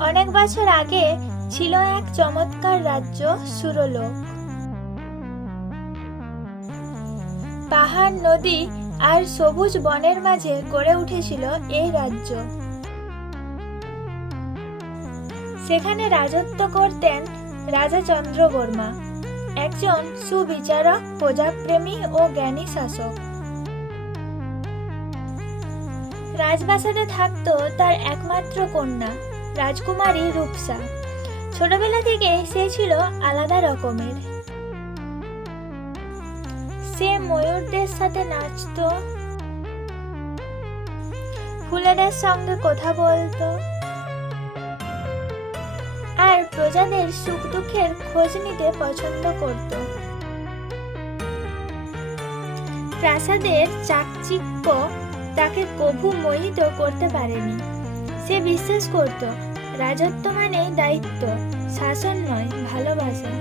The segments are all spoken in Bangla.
অনেক বছর আগে ছিল এক চমৎকার রাজ্য সুরলোক। পাহাড়, নদী আর সবুজ বনের মাঝে গড়ে উঠেছিল এই রাজ্য। সেখানে রাজত্ব করতেন রাজা চন্দ্রবর্মা, একজন সুবিচারক, প্রজাপ্রেমী ও জ্ঞানী শাসক। রাজপ্রাসাদে থাকতো তার একমাত্র কন্যা রাজকুমারী রূপসা। ছোটবেলা থেকে সে ছিল আলাদা রকমের। সে ময়ূরদের সাথে নাচতো, ফুলেদের সঙ্গে কথা বলতো আর প্রজাদের সুখ দুঃখের খোঁজ নিতে পছন্দ করত। প্রাসাদের চাকচিক্য তাকে কভু মোহিত করতে পারেনি। সে বিশ্বাস করত রাজত্ব মানে দায়িত্ব, শাসন নয়, ভালোবাসা।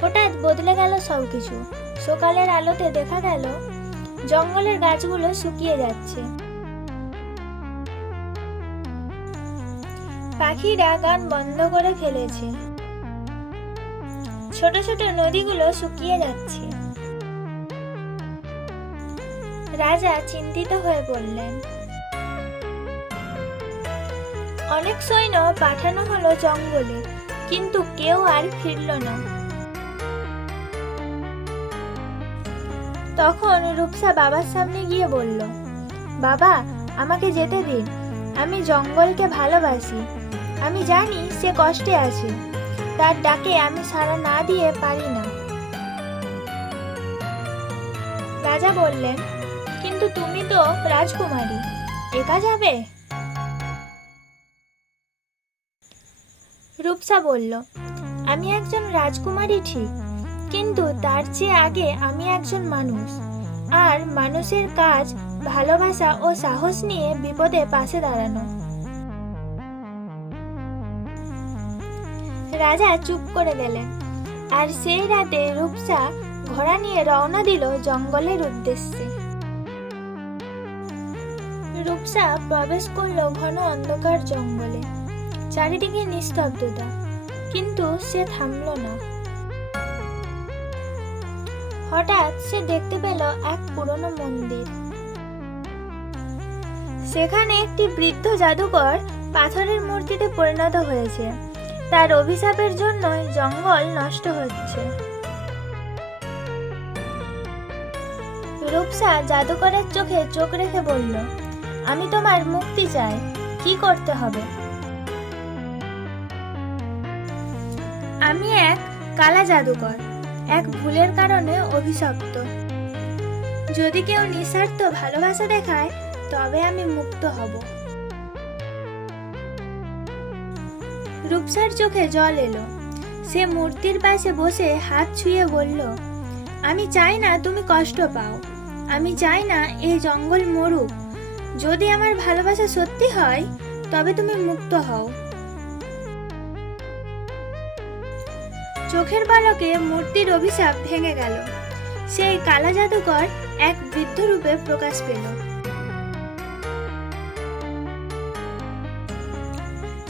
হঠাৎ বদলে গেল সবকিছু। সকালের আলোতে দেখা গেল জঙ্গলের গাছগুলো শুকিয়ে যাচ্ছে। পাখিরা গান বন্ধ করে ফেলেছে। ছোট ছোট নদীগুলো শুকিয়ে যাচ্ছে। রাজা চিন্তিত হয়ে পড়লেন। অনেক সৈন্য পাঠানো হলো জঙ্গলে, কিন্তু কেউ আর ফিরল না। তখন রূপসা বাবার সামনে গিয়ে বলল, বাবা, আমাকে যেতে দিন। আমি জঙ্গলকে ভালোবাসি। আমি জানি সে কষ্টে আছে। তার ডাকে আমি সাড়া না দিয়ে পারি না। রাজা বললেন, কিন্তু তুমি তো রাজকুমারী, একা যাবে? রূপসা বলল, আমি একজন রাজকুমারী ঠিক, কিন্তু তার চেয়ে আগে আমি একজন মানুষ। আর মানুষের কাজ ভালোবাসা ও সাহস নিয়ে বিপদে পাশে দাঁড়ানো। রাজা চুপ করে গেলেন। আর সেই রাতে রূপসা ঘোড়া নিয়ে রওনা দিল জঙ্গলের উদ্দেশ্যে। রূপসা প্রবেশ করলো ঘন অন্ধকার জঙ্গলে। চারিদিকে নিস্তব্ধতা, কিন্তু সে থামল না। হঠাৎ সে দেখতে পেল এক পুরনো মন্দির। সেখানে একটি বৃদ্ধ জাদুকর পাথরের মূর্তিতে পরিণত হয়েছে। তার অভিশাপের জন্যই জঙ্গল নষ্ট হচ্ছে। রূপসা জাদুকরের চোখে চোখ রেখে বলল, আমি তোমার মুক্তি চাই, কি করতে হবে? আমি এক কালা জাদুকর, এক ভুলের কারণে অভিশপ্ত। যদি কেউ নিঃস্বার্থ ভালোবাসা দেখায়, তবে আমি মুক্ত হব। রূপসার চোখে জল এলো। সে মূর্তির পাশে বসে হাত ছুঁয়ে বলল, আমি চাই না তুমি কষ্ট পাও। আমি চাই না এই জঙ্গল মরুক। যদি আমার ভালোবাসা সত্যি হয়, তবে তুমি মুক্ত হও। চোখের পলকে মূর্তির অভিশাপ ভেঙে গেল। সেই কালা জাদুকর এক বৃদ্ধ রূপে প্রকাশ পেল।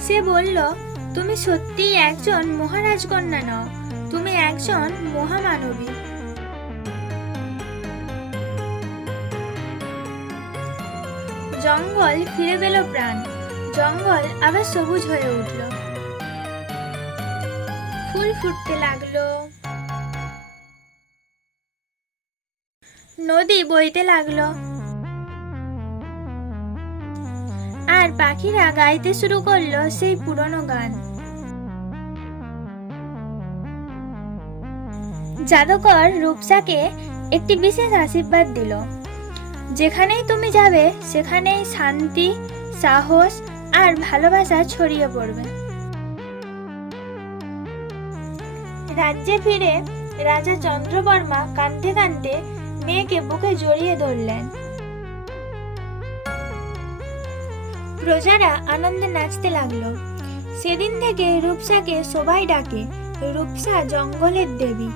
সে বলল, তুমি সত্যিই একজন মহারাজকন্যা নও, তুমি একজন মহামানবী। জঙ্গল ফিরে পেল প্রাণ। জঙ্গল আবার সবুজ হয়ে উঠল। ফুল ফুটতে লাগলো, নদী বইতে লাগলো, আর পাখিরা গাইতে শুরু করলো সেই পুরনো গান। জাদুকর রূপসাকে একটি বিশেষ আশীর্বাদ দিল, যেখানেই তুমি যাবে সেখানেই শান্তি, সাহস আর ভালোবাসা ছড়িয়ে পড়বে। রাজ্যে ফিরে রাজা চন্দ্রবর্মা কাঁদতে কাঁদতে মেয়েকে বুকে জড়িয়ে ধরলেন। প্রজারা আনন্দে নাচতে লাগলো। সেদিন থেকে রূপসাকে সবাই ডাকে রূপসা জঙ্গলের দেবী।